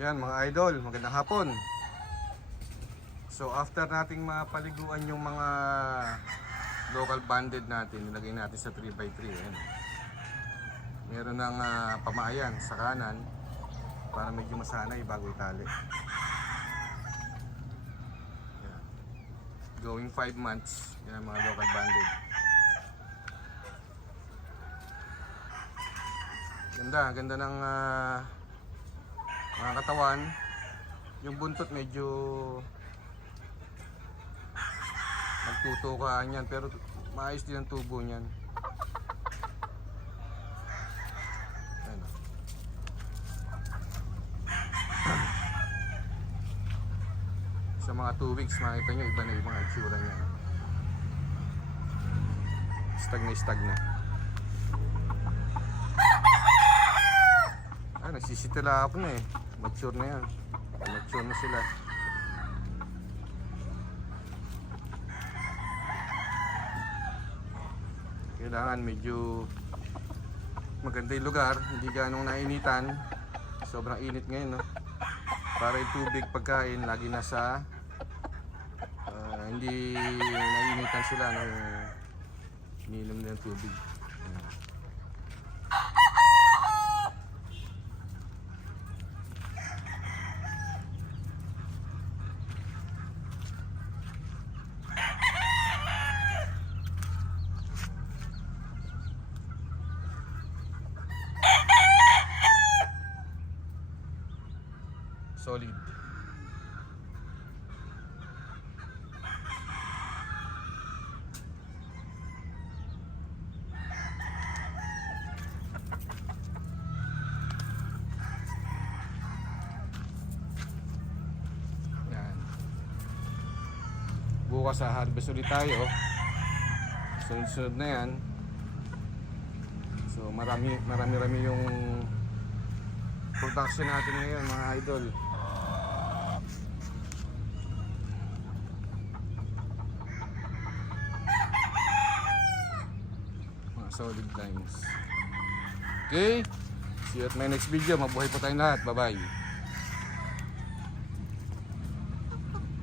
Yan mga idol, magandang hapon. So after nating mapaliguan yung mga local banded natin, nilagay natin sa 3x3. Ayan. Meron ng ah, pamayan sa kanan para medyo masanay bago itali. Yan. Going 5 months, yan ang mga local banded. Ganda, ganda ng ah, mga katawan. Yung buntot medyo nagtutukaan yan pero maayos din ang tubo niyan. Sa mga 2 weeks makita nyo iba na yung mga itsura niya. Stag na stag na. Ah, nagsisitila ako na eh. Mature na yan. Mature na sila. Kailangan medyo maganda yung lugar. Hindi ganong nainitan. Sobrang init ngayon, no? Para yung tubig, pagkain, lagi nasa ah, hindi nainitan sila, no? Ininom nila ng tubig. Solid. Yan. Bukas sa harvest ulit tayo. Sunod-sunod na yan. So marami marami rami yung production natin ngayon mga idol. Mga solid lines. Okay? See you at my next video. Mabuhay po tayong lahat. Bye-bye.